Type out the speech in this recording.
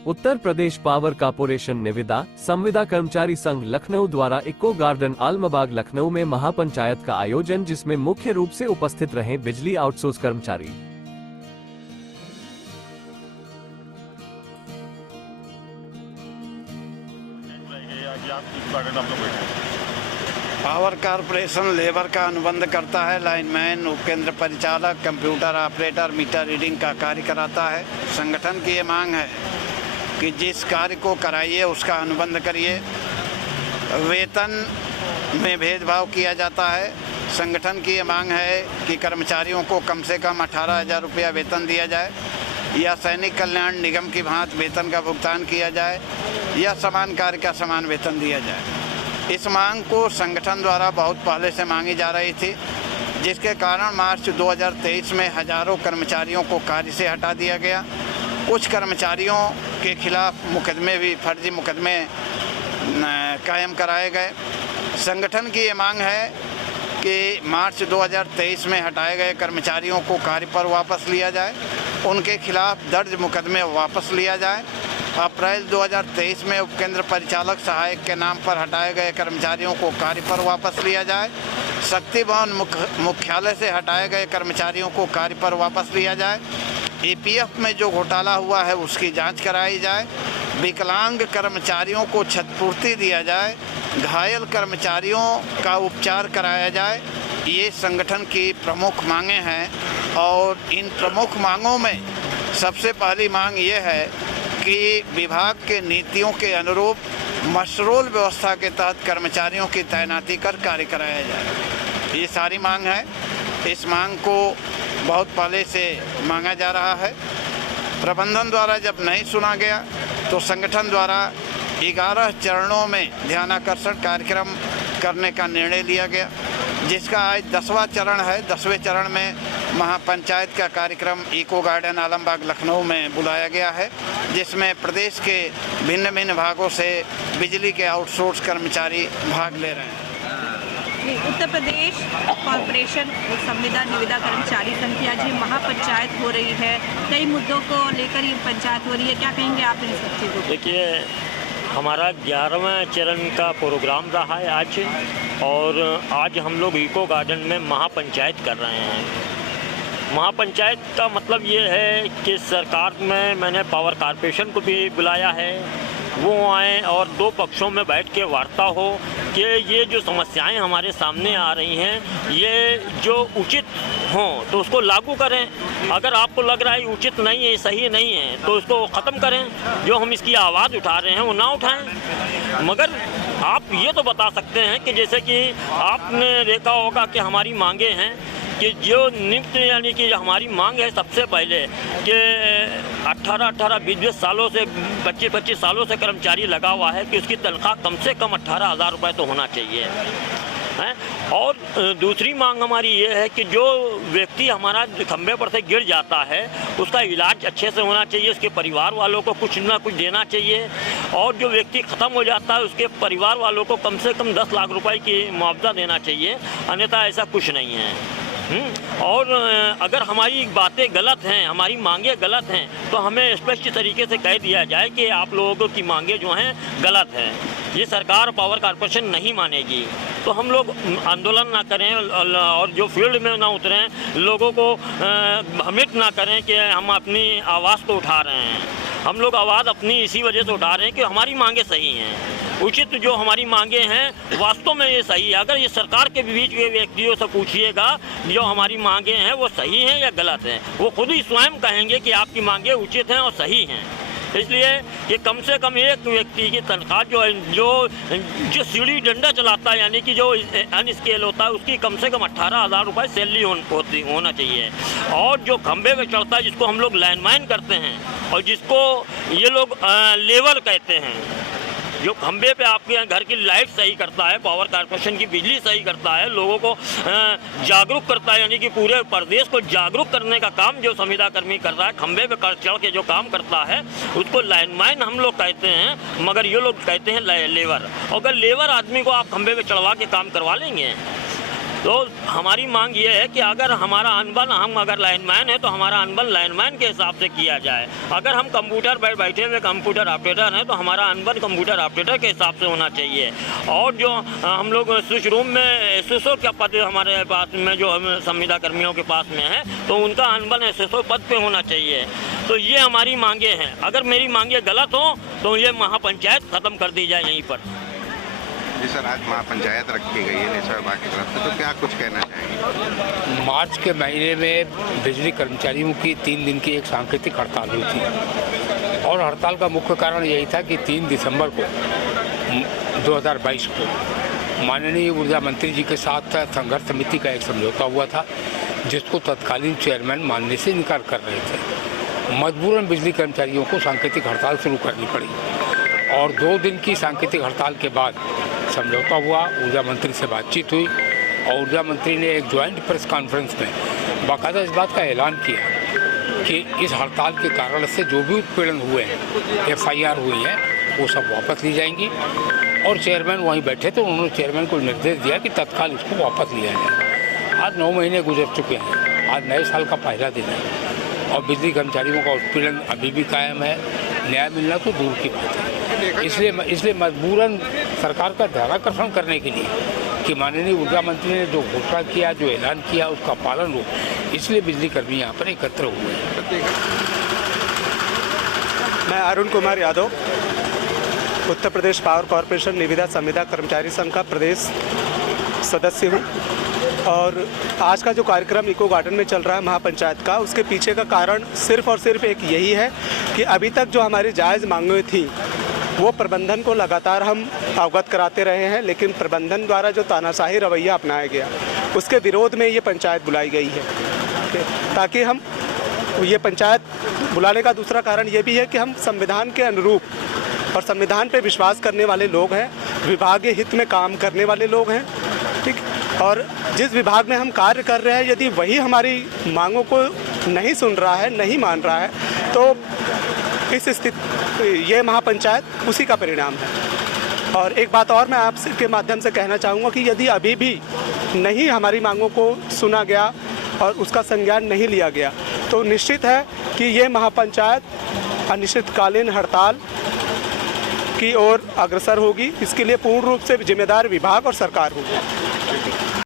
Uttar Pradesh power corporation निविदा संविदा कर्मचारी संघ लखनऊ द्वारा इको गार्डन आलमबाग लखनऊ में महापंचायत का आयोजन, जिसमें मुख्य रूप से उपस्थित रहे बिजली आउटसोर्स कर्मचारी। पावर कॉर्पोरेशन लेबर का अनुबंध करता है। लाइनमैन, उपकेंद्र परिचालक, कंप्यूटर ऑपरेटर, मीटर रीडिंग का कार्य कराता है। संगठन की ये मांग है कि जिस कार्य को कराइए उसका अनुबंध करिए। वेतन में भेदभाव किया जाता है। संगठन की ये मांग है कि कर्मचारियों को कम से कम 18,000 रुपया वेतन दिया जाए, या सैनिक कल्याण निगम की भांति वेतन का भुगतान किया जाए, या समान कार्य का समान वेतन दिया जाए। इस मांग को संगठन द्वारा बहुत पहले से मांगी जा रही थी, जिसके कारण मार्च 2023 में हजारों कर्मचारियों को कार्य से हटा दिया गया। कुछ कर्मचारियों के खिलाफ मुकदमे भी, फर्जी मुकदमे कायम कराए गए। संगठन की ये मांग है कि मार्च 2023 में हटाए गए कर्मचारियों को कार्य पर वापस लिया जाए, उनके खिलाफ दर्ज मुकदमे वापस लिया जाए। अप्रैल 2023 में उपकेंद्र परिचालक सहायक के नाम पर हटाए गए कर्मचारियों को कार्य पर वापस लिया जाए। शक्ति भवन मुख्यालय से हटाए गए कर्मचारियों को कार्य पर वापस लिया जाए। ईपीएफ में जो घोटाला हुआ है उसकी जांच कराई जाए। विकलांग कर्मचारियों को क्षतिपूर्ति दिया जाए। घायल कर्मचारियों का उपचार कराया जाए। ये संगठन की प्रमुख मांगें हैं, और इन प्रमुख मांगों में सबसे पहली मांग ये है कि विभाग के नीतियों के अनुरूप मशरूल व्यवस्था के तहत कर्मचारियों की तैनाती कर कार्य कराया जाए। ये सारी मांग है। इस मांग को बहुत पहले से मांगा जा रहा है। प्रबंधन द्वारा जब नहीं सुना गया तो संगठन द्वारा 11 चरणों में ध्यानाकर्षण कार्यक्रम करने का निर्णय लिया गया, जिसका आज 10वां चरण है। 10वें चरण में महापंचायत का कार्यक्रम इको गार्डन आलमबाग लखनऊ में बुलाया गया है, जिसमें प्रदेश के भिन्न भिन्न भागों से बिजली के आउटसोर्स कर्मचारी भाग ले रहे हैं। उत्तर प्रदेश कॉर्पोरेशन संविदा निविदा कर्मचारी संघ की आज महापंचायत हो रही है। कई मुद्दों को लेकर ये पंचायत हो रही है, क्या कहेंगे आप इन सब चीज़ों को? देखिए, हमारा 11वां चरण का प्रोग्राम रहा है आज, और आज हम लोग इको गार्डन में महापंचायत कर रहे हैं। महापंचायत का मतलब ये है कि सरकार में मैंने पावर कॉर्पोरेशन को भी बुलाया है, वो आएँ और दो पक्षों में बैठ के वार्ता हो कि ये जो समस्याएं हमारे सामने आ रही हैं ये जो उचित हों तो उसको लागू करें। अगर आपको लग रहा है उचित नहीं है, सही नहीं है, तो उसको ख़त्म करें। जो हम इसकी आवाज़ उठा रहे हैं वो ना उठाएं। मगर आप ये तो बता सकते हैं कि जैसे कि आपने देखा होगा कि हमारी मांगे हैं कि जो निम्न, यानी कि हमारी मांग है सबसे पहले कि 18 20 सालों से 25 सालों से कर्मचारी लगा हुआ है कि उसकी तनख्वाह कम से कम 18,000 रुपये तो होना चाहिए है। और दूसरी मांग हमारी ये है कि जो व्यक्ति हमारा खंभे पर से गिर जाता है उसका इलाज अच्छे से होना चाहिए, उसके परिवार वालों को कुछ ना कुछ देना चाहिए, और जो व्यक्ति ख़त्म हो जाता है उसके परिवार वालों को कम से कम 10 लाख रुपए की मुआवजा देना चाहिए, अन्यथा ऐसा कुछ नहीं है। और अगर हमारी बातें गलत हैं, हमारी मांगे गलत हैं, तो हमें स्पष्ट तरीके से कह दिया जाए कि आप लोगों की मांगे जो हैं गलत हैं। ये सरकार पावर कॉर्पोरेशन नहीं मानेगी तो हम लोग आंदोलन ना करें, और जो फील्ड में ना उतरें, लोगों को भ्रमित ना करें कि हम अपनी आवाज़ को उठा रहे हैं। हम लोग आवाज़ अपनी इसी वजह से उठा रहे हैं कि हमारी मांगे सही हैं, उचित जो हमारी मांगे हैं वास्तव में ये सही है। अगर ये सरकार के बीच के व्यक्तियों से पूछिएगा जो हमारी मांगे हैं वो सही हैं या गलत हैं, वो खुद ही स्वयं कहेंगे कि आपकी मांगे उचित हैं और सही हैं। इसलिए कि कम से कम एक व्यक्ति की तनख्वाह जो सीढ़ी डंडा चलाता है, यानी कि जो अनस्केल होता है, उसकी कम से कम 18,000 रुपये सैलरी होना चाहिए। और जो खंभे में चढ़ता है, जिसको हम लोग लाइनमैन करते हैं और जिसको ये लोग लेबर कहते हैं, जो खंभे पे आपके घर की लाइट सही करता है, पावर कॉर्पोरेशन की बिजली सही करता है, लोगों को जागरूक करता है, यानी कि पूरे प्रदेश को जागरूक करने का काम जो संविदा कर्मी कर रहा है, खंभे पे चढ़ के जो काम करता है उसको लाइनमैन हम लोग कहते हैं, मगर ये लोग कहते हैं लेबर। अगर लेबर आदमी को आप खंभे पे चढ़वा के काम करवा लेंगे तो हमारी मांग ये है कि अगर हमारा अनबन, हम अगर लाइनमैन है तो हमारा अनबन लाइनमैन के हिसाब से किया जाए। अगर हम कंप्यूटर पर बैठे हुए कंप्यूटर ऑपरेटर हैं तो हमारा अनबन कंप्यूटर ऑपरेटर के हिसाब से होना चाहिए। और जो हम लोग स्विच रूम में एसएसओ का पद हमारे पास में जो हम संविदा कर्मियों के पास में है तो उनका अनबन एसएसओ पद पे होना चाहिए। तो ये हमारी मांगे हैं। अगर मेरी मांगे गलत हो तो ये महापंचायत ख़त्म कर दी जाए यहीं पर। जी सर, आज महापंचायत रखी गई है नेशनल बैंक की तरफ से, तो क्या कुछ कहना चाहेंगे? मार्च के महीने में बिजली कर्मचारियों की 3 दिन की एक सांकेतिक हड़ताल हुई थी और हड़ताल का मुख्य कारण यही था कि 3 दिसंबर को 2022 को माननीय ऊर्जा मंत्री जी के साथ संघर्ष समिति का एक समझौता हुआ था जिसको तत्कालीन चेयरमैन मानने से इनकार कर रहे थे। मजबूरन बिजली कर्मचारियों को सांकेतिक हड़ताल शुरू करनी पड़ी और 2 दिन की सांकेतिक हड़ताल के बाद समझौता हुआ। ऊर्जा मंत्री से बातचीत हुई और ऊर्जा मंत्री ने एक ज्वाइंट प्रेस कॉन्फ्रेंस में बाकायदा इस बात का ऐलान किया कि इस हड़ताल के कारण से जो भी उत्पीड़न हुए हैं, FIR हुई है, वो सब वापस ली जाएंगी। और चेयरमैन वहीं बैठे थे, उन्होंने चेयरमैन को निर्देश दिया कि तत्काल इसको वापस लिया जाए। आज 9 महीने गुजर चुके हैं, आज नए साल का पहला दिन है और बिजली कर्मचारियों का उत्पीड़न अभी भी कायम है। न्याय मिलना तो दूर की बात है। इसलिए मजबूरन सरकार का ध्यानाकर्षण करने के लिए कि माननीय ऊर्जा मंत्री ने जो घोषणा किया, जो ऐलान किया, उसका पालन हो, इसलिए बिजली कर्मी यहाँ पर एकत्र हुए हैं। मैं अरुण कुमार यादव, उत्तर प्रदेश पावर कॉरपोरेशन निविदा संविदा कर्मचारी संघ का प्रदेश सदस्य हूँ। और आज का जो कार्यक्रम इको गार्डन में चल रहा है महापंचायत का, उसके पीछे का कारण सिर्फ और सिर्फ एक यही है कि अभी तक जो हमारी जायज़ मांगें थी वो प्रबंधन को लगातार हम अवगत कराते रहे हैं, लेकिन प्रबंधन द्वारा जो तानाशाही रवैया अपनाया गया उसके विरोध में ये पंचायत बुलाई गई है। ताकि हम ये पंचायत बुलाने का दूसरा कारण ये भी है कि हम संविधान के अनुरूप और संविधान पे विश्वास करने वाले लोग हैं, विभागीय हित में काम करने वाले लोग हैं, ठीक। और जिस विभाग में हम कार्य कर रहे हैं, यदि वही हमारी मांगों को नहीं सुन रहा है, नहीं मान रहा है, तो इस स्थिति ये महापंचायत उसी का परिणाम है। और एक बात और मैं आपसे के माध्यम से कहना चाहूँगा कि यदि अभी भी नहीं हमारी मांगों को सुना गया और उसका संज्ञान नहीं लिया गया तो निश्चित है कि ये महापंचायत अनिश्चितकालीन हड़ताल की ओर अग्रसर होगी। इसके लिए पूर्ण रूप से जिम्मेदार विभाग और सरकार होगी।